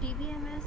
DBMS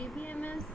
DBMS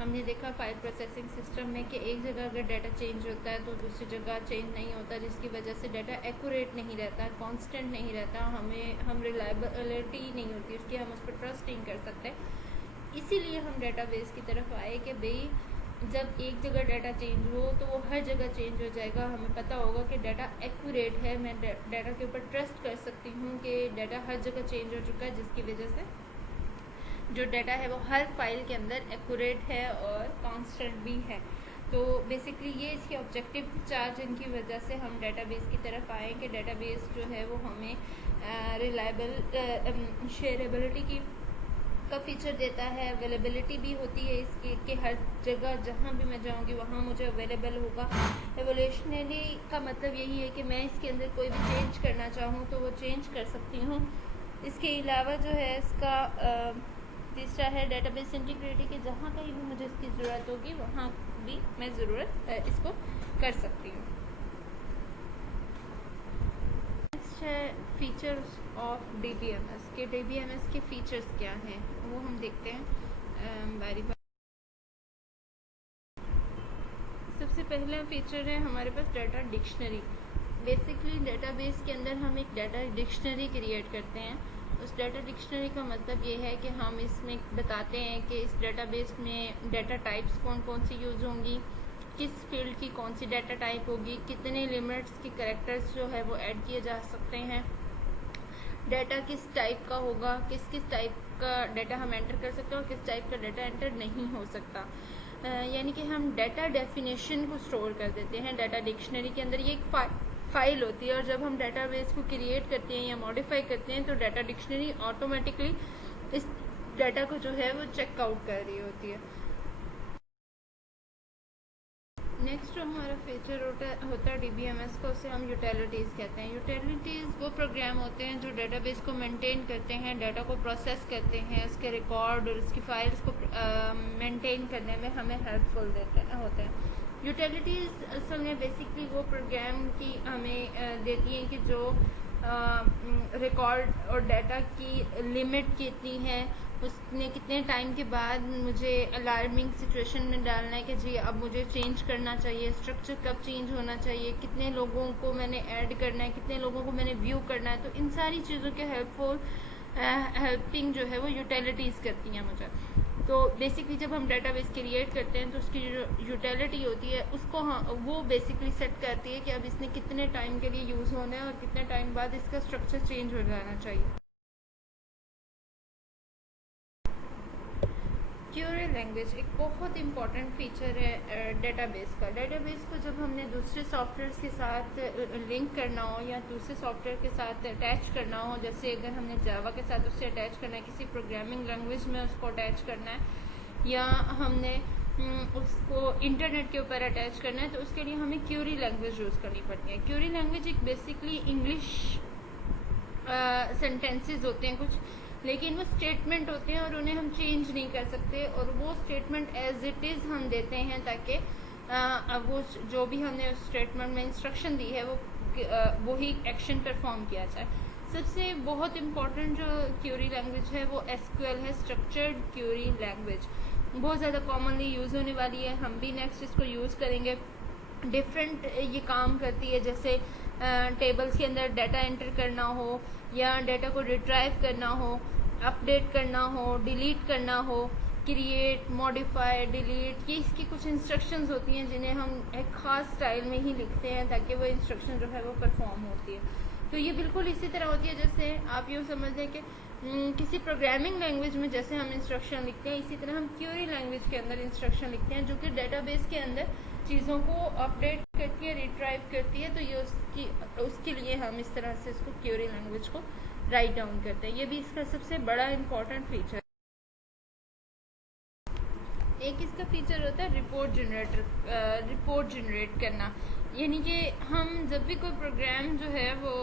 ہم نے دیکھا فائل پروسیسنگ سسٹم میں کہ ایک جگہ اگر ڈیٹا چینج ہوتا ہے تو دوسری جگہ چینج نہیں ہوتا، جس کی وجہ سے ڈیٹا ایکوریٹ نہیں رہتا، کانسٹنٹ نہیں رہتا، ہم ریلائبلٹی نہیں ہوتی اس کی، ہم اس پر ٹرسٹ نہیں کر سکتے۔ اسی لیے ہم ڈیٹا بیس کی طرف آئے کہ بھئی جب ایک جگہ ڈیٹا چینج ہو تو وہ ہر جگہ چینج ہو جائے گا، ہمیں پتہ ہوگا کہ ڈیٹا ایکوریٹ ہے، میں ڈیٹا کے اوپر ٹرسٹ کر سکتی ہوں کہ ڈیٹا ہر جگہ چینج ہو چکا ہے، جس کی وجہ سے جو ڈیٹا ہے وہ ہر فائل کے اندر ایکوریٹ ہے اور کانسٹنٹ بھی ہے۔ تو بیسکلی یہ اس کے آبجیکٹیو چار جن کی وجہ سے ہم ڈیٹا بیس کی طرف آئیں کہ ڈیٹا بیس جو ہے وہ ہمیں ریلائبل شیئربلٹی کا فیچر دیتا ہے، اویلیبلٹی بھی ہوتی ہے اس کی کہ ہر جگہ جہاں بھی میں جاؤں گی وہاں مجھے اویلیبل ہوگا۔ ایولیوشنری کا مطلب یہی ہے کہ میں اس کے اندر کوئی بھی چینج کرنا چاہوں تو وہ چینج کر سکتی ہوں۔ اس کے علاوہ جو ہے اس کا تیسرا ہے ڈیٹا بیس انٹیگریٹی کہ جہاں کہیں بھی مجھے اس کی ضرورت ہوگی وہاں بھی میں ضرورت اس کو کر سکتی ہوں۔ نیکسٹ ہے features of D B M S کہ ڈی بی ایم ایس کے فیچرز کیا ہیں وہ ہم دیکھتے ہیں باری باری۔ سب سے پہلا فیچر ہے ہمارے پاس data dictionary. Basically database کے اندر ہم ایک ڈیٹا ڈکشنری کریٹ کرتے ہیں۔ اس ڈیٹا ڈکشنری کا مطلب یہ ہے کہ ہم اس میں بتاتے ہیں کہ اس ڈیٹا بیس میں ڈیٹا ٹائپس کون کون سی یوز ہوں گی، کس فیلڈ کی کون سی ڈیٹا ٹائپ ہوگی، کتنے لیمٹس کی کریکٹرز جو ہے وہ ایڈ کیے جا سکتے ہیں، ڈیٹا کس ٹائپ کا ہوگا، کس ٹائپ کا ڈیٹا ہم انٹر کر سکتے ہیں اور کس ٹائپ کا ڈیٹا انٹر نہیں ہو سکتا۔ یعنی کہ ہم ڈیٹا ڈیفینیشن کو اسٹور کر دیتے ہیں ڈیٹا ڈکشنری کے اندر۔ یہ ایک فائل ہوتی ہے اور جب ہم ڈیٹا بیس کو کریٹ کرتے ہیں یا ماڈیفائی کرتے ہیں تو ڈیٹا ڈکشنری آٹومیٹکلی اس ڈیٹا کو جو ہے وہ چیک آؤٹ کر رہی ہوتی ہے۔ نیکسٹ جو ہمارا فیچر ہوتا ہے ڈی بی ایم ایس کا، اسے ہم یوٹیلیٹیز کہتے ہیں۔ یوٹیلیٹیز وہ پروگرام ہوتے ہیں جو ڈیٹا بیس کو مینٹین کرتے ہیں، ڈیٹا کو پروسیس کرتے ہیں، اس کے ریکارڈ اور اس کی فائلز کو مینٹین کرنے میں ہمیں ہیلپ فل ہوتے ہیں۔ یوٹیلیٹیز اصل میں بیسکلی وہ پروگرام کی ہمیں دیتی ہیں کہ جو ریکارڈ اور ڈیٹا کی لمٹ کتنی ہے، اس نے کتنے ٹائم کے بعد مجھے الارمنگ سچویشن میں ڈالنا ہے کہ جی اب مجھے چینج کرنا چاہیے، اسٹرکچر کب چینج ہونا چاہیے، کتنے لوگوں کو میں نے ایڈ کرنا ہے، کتنے لوگوں کو میں نے ویو کرنا ہے۔ تو ان ساری چیزوں کے ہیلپنگ جو ہے وہ یوٹیلیٹیز کرتی ہیں مجھے۔ تو بیسکلی جب ہم ڈیٹا بیس کریٹ کرتے ہیں تو اس کی جو یوٹیلیٹی ہوتی ہے اس کو وہ بیسکلی سیٹ کرتی ہے کہ اب اس نے کتنے ٹائم کے لیے یوز ہونا ہے اور کتنے ٹائم بعد اس کا اسٹرکچر چینج ہو جانا چاہیے۔ کیوری لینگویج ایک بہت امپورٹنٹ فیچر ہے ڈیٹا بیس کا۔ ڈیٹا بیس کو جب ہم نے دوسرے سافٹ ویئرس کے ساتھ لنک کرنا ہو یا دوسرے سافٹ ویئر کے ساتھ اٹیچ کرنا ہو، جیسے اگر ہم نے جاوا کے ساتھ اس سے اٹیچ کرنا ہے، کسی پروگرامنگ لینگویج میں اس کو اٹیچ کرنا ہے، یا ہم نے اس کو انٹرنیٹ کے اوپر اٹیچ کرنا ہے، تو اس کے لیے ہمیں کیوری لینگویج یوز کرنی پڑتی ہے۔ کیوری لینگویج ایک بیسکلی انگلش سینٹینسز ہوتے ہیں کچھ، لیکن وہ اسٹیٹمنٹ ہوتے ہیں اور انہیں ہم چینج نہیں کر سکتے، اور وہ اسٹیٹمنٹ ایز اٹ از ہم دیتے ہیں تاکہ وہ جو بھی ہم نے اس اسٹیٹمنٹ میں انسٹرکشن دی ہے وہ وہی ایکشن پرفارم کیا جائے۔ سب سے بہت امپورٹنٹ جو کیوری لینگویج ہے وہ ایس کیو ایل ہے، اسٹرکچرڈ کیوری لینگویج، بہت زیادہ کامنلی یوز ہونے والی ہے، ہم بھی نیکسٹ اس کو یوز کریں گے۔ ڈفرینٹ یہ کام کرتی ہے، جیسے ٹیبلز کے اندر ڈیٹا انٹر کرنا ہو یا ڈیٹا کو ریٹرائیو کرنا ہو، اپڈیٹ کرنا ہو، ڈیلیٹ کرنا ہو، کریٹ، ماڈیفائی، ڈیلیٹ، یہ اس کی کچھ انسٹرکشنز ہوتی ہیں جنہیں ہم ایک خاص اسٹائل میں ہی لکھتے ہیں تاکہ وہ انسٹرکشن جو ہے وہ پرفارم ہوتی ہے۔ تو یہ بالکل اسی طرح ہوتی ہے جیسے آپ یوں سمجھ لیں کہ کسی پروگرامنگ لینگویج میں جیسے ہم انسٹرکشن لکھتے ہیں، اسی طرح ہم کیوری لینگویج کے اندر انسٹرکشن لکھتے ہیں جو کہ ڈیٹا بیس کے اندر چیزوں کو اپڈیٹ کرتی ہے، ریٹرائیو کرتی ہے۔ تو یہ اس کے لیے ہم اس طرح سے اس کو کیوری لینگویج کو رائٹ ڈاؤن کرتے ہیں۔ یہ بھی اس کا سب سے بڑا امپورٹنٹ فیچر ہے۔ ایک اس کا فیچر ہوتا ہے رپورٹ جنریٹ کرنا، یعنی کہ ہم جب بھی کوئی پروگرام جو ہے وہ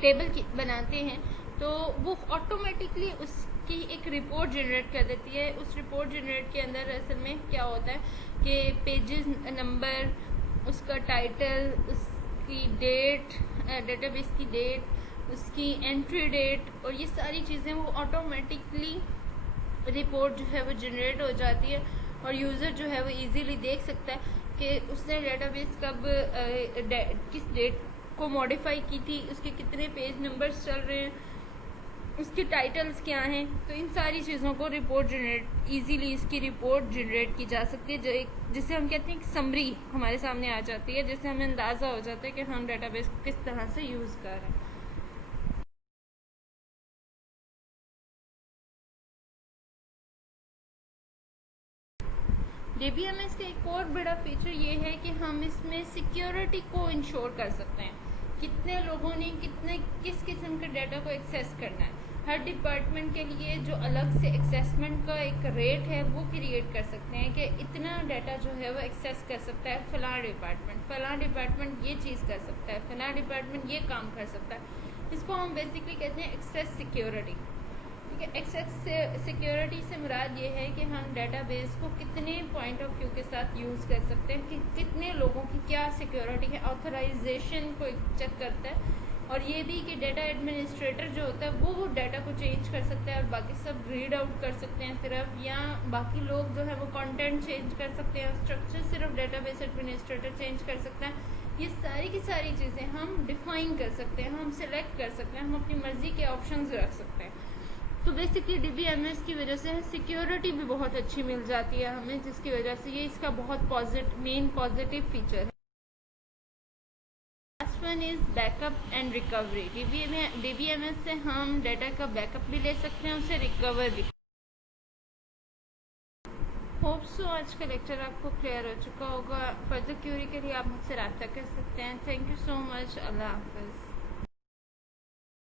ٹیبل بناتے ہیں تو وہ آٹومیٹکلی اس کی ایک رپورٹ جنریٹ کر دیتی ہے۔ اس رپورٹ جنریٹ کے اندر اصل میں کیا ہوتا ہے کہ پیجز نمبر، اس کا ٹائٹل، اس کی ڈیٹ، ڈیٹا بیس کی ڈیٹ، اس کی انٹری ڈیٹ، اور یہ ساری چیزیں وہ آٹومیٹکلی رپورٹ جو ہے وہ جنریٹ ہو جاتی ہے اور یوزر جو ہے وہ ایزیلی دیکھ سکتا ہے کہ اس نے ڈیٹا بیس کب کس ڈیٹ کو ماڈیفائی کی تھی، اس کے کتنے پیج نمبرز چل رہے ہیں، اس کے ٹائٹلز کیا ہیں. تو ان ساری چیزوں کو رپورٹ ایزیلی اس کی رپورٹ جنریٹ کی جا سکتی ہے، جسے ہم کہتے ہیں کہ سمری ہمارے سامنے آ جاتی ہے، جس سے ہمیں اندازہ ہو جاتا ہے کہ ہم ڈیٹا بیس کو کس طرح سے یوز کر رہے ہیں. ڈی بی ایم ایس کا ایک اور بڑا فیچر یہ ہے کہ ہم اس میں سیکیورٹی کو انشور کر سکتے ہیں. کتنے لوگوں نے کس قسم کے ڈیٹا کو ایکسیس کرنا ہے. ہر ڈپارٹمنٹ کے لیے جو الگ سے ایکسیسمنٹ کا ایک ریٹ ہے وہ کریٹ کر سکتے ہیں کہ اتنا ڈیٹا جو ہے وہ ایکسیس کر سکتا ہے فلاں ڈپارٹمنٹ یہ چیز کر سکتا ہے، فلاں ڈپارٹمنٹ یہ کام کر سکتا ہے. اس کو ہم بیسکلی کہتے ہیں ایکسیس سیکیورٹی. ٹھیک ہے، ایکسیس سیکیورٹی سے مراد یہ ہے کہ ہم ڈیٹا بیس کو کتنے پوائنٹ آف ویو کے ساتھ یوز کر سکتے ہیں، کہ کتنے لوگوں کی کیا سیکیورٹی ہے. آتھرائزیشن کو چیک کرتا ہے، اور یہ بھی کہ ڈیٹا ایڈمنسٹریٹر جو ہوتا ہے وہ ڈیٹا کو چینج کر سکتا ہے اور باقی سب ریڈ آؤٹ کر سکتے ہیں صرف، یا باقی لوگ جو ہے وہ کانٹینٹ چینج کر سکتے ہیں، اسٹرکچر صرف ڈیٹا بیس ایڈمنسٹریٹر چینج کر سکتا ہے. یہ ساری کی ساری چیزیں ہم ڈیفائن کر سکتے ہیں، ہم سلیکٹ کر سکتے ہیں، ہم اپنی مرضی کے آپشنز رکھ سکتے ہیں. تو basically D B M S کی وجہ سے سیکیورٹی بھی بہت اچھی مل جاتی ہے ہمیں، جس کی وجہ سے یہ اس کا بہت مین پازیٹیو فیچر ہے. Last one is back up and recovery. D B M S سے ہم ڈیٹا کا بیک اپ بھی لے سکتے ہیں، اسے ریکور بھی. ہوپ سو آج کا لیکچر آپ کو کلیئر ہو چکا ہوگا. فردر کیوری کے لیے آپ مجھ سے رابطہ کر سکتے ہیں. تھینک یو سو مچ. اللہ حافظ.